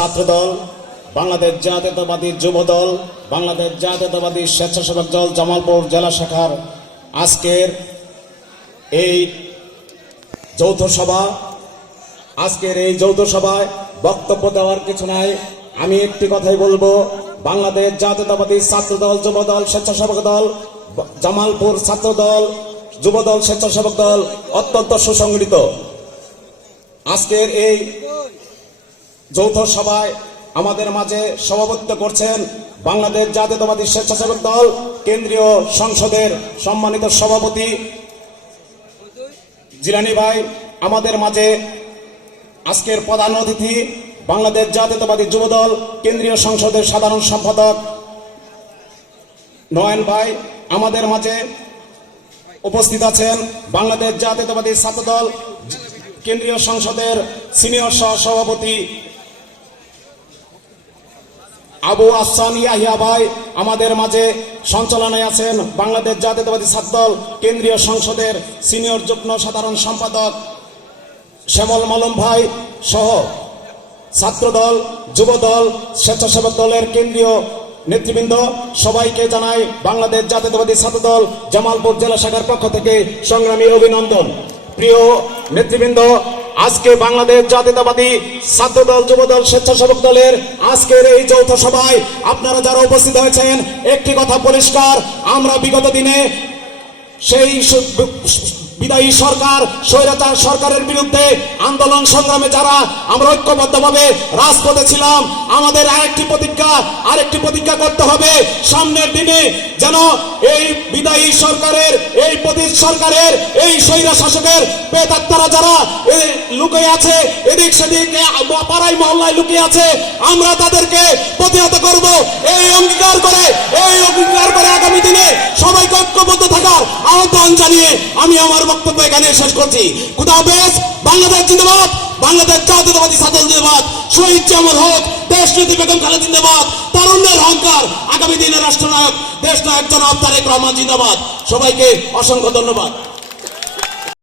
ছাত্রদল, বাংলাদেশ জাতীয়তাবাদী যুবদল, বাংলাদেশ জাতীয়তাবাদী স্বেচ্ছাসেবক দল জামালপুর জেলা শাখার আজকের এই যৌথ সভা। আজকের এই যৌথ সভায় বক্তব্য দেওয়ার কিছু নাই, আমি একটি কথাই বলবো। বাংলাদেশ জাতীয়তাবাদী ছাত্রদল, যুবদল, স্বেচ্ছাসেবক দল, জামালপুর ছাত্রদল, যুবদল, স্বেচ্ছাসেবক দল অত্যন্ত সুসংগঠিত। আজকের এই যৌথ সভায় আমাদের মাঝে সভাপতিত্ব করছেন বাংলাদেশ জাতীয়তাবাদী স্বেচ্ছাসেবক দল কেন্দ্রীয় সংসদের সম্মানিত সভাপতি জিলানী ভাই। আমাদের মাঝে আজকের প্রধান অতিথি বাংলাদেশ জাতীয়তাবাদী যুবদল কেন্দ্রীয় সংসদের সাধারণ সম্পাদক নয়ন ভাই। আমাদের মাঝে উপস্থিত আছেন বাংলাদেশ জাতীয়তাবাদী ছাত্রদল কেন্দ্রীয় সংসদের সিনিয়র সহসভাপতি আবু আহসান ইয়াহিয়া ভাই। আমাদের মাঝে সঞ্চালনায় আছেন বাংলাদেশ জাতীয়তাবাদী ছাত্রদল কেন্দ্রীয় সংসদের সিনিয়র যুগ্ম সাধারণ সম্পাদক শ্যামল মালম ভাই সহ ছাত্রদল, যুবদল, স্বেচ্ছাসেবক দলের কেন্দ্রীয় নেতৃবৃন্দ সবাইকে জানাই বাংলাদেশ জাতীয়তাবাদী ছাত্রদল জামালপুর জেলা শাখার পক্ষ থেকে সংগ্রামী অভিনন্দন। প্রিয় নেতৃবৃন্দ, আজকে বাংলাদেশ জাতীয়তাবাদী ছাত্রদল, যুবদল, স্বেচ্ছাসেবক দলের আজকের এই যৌথ সভায় আপনারা যারা উপস্থিত হয়েছেন, একটি কথা পরিষ্কার, আমরা বিগত দিনে সেই বিদায়ী সরকার, স্বৈরাচার সরকারের বিরুদ্ধে আন্দোলন সংগ্রামে যারা আমরা ঐক্যবদ্ধভাবে রাজপথে ছিলাম, আমাদের আরেকটি প্রতিজ্ঞা করতে হবে সামনের দিনে যেন এই বিদায়ী সরকারের, এই পতিত সরকারের, এই স্বৈরা শাসকের প্রেতাত্মারা যারা লুকিয়ে আছে এদিক সেদিক পাড়ায় মহল্লায় লুকিয়ে আছে, আমরা তাদেরকে প্রতিহত করব। এই অঙ্গীকার করে আগামী দিনে সবাইকে ঐক্যবদ্ধ থাকার আহ্বান জানিয়ে আমি আমার বক্তব্য এখানে শেষ করছি। খুদা হাফেজ। বাংলাদেশ জিন্দাবাদ, বাংলাদেশ জাতীয়তাবাদী ছাত্রদল জিন্দাবাদ, শহীদ জামল হক, দেশ নেত্রী বেগম খালেদা জিন্দাবাদ, তারুণ্যের অহংকার, আগামী দিনের রাষ্ট্রনায়ক দেশ নায়ক জনাব তারেক রহমান জিন্দাবাদ। সবাইকে অসংখ্য ধন্যবাদ।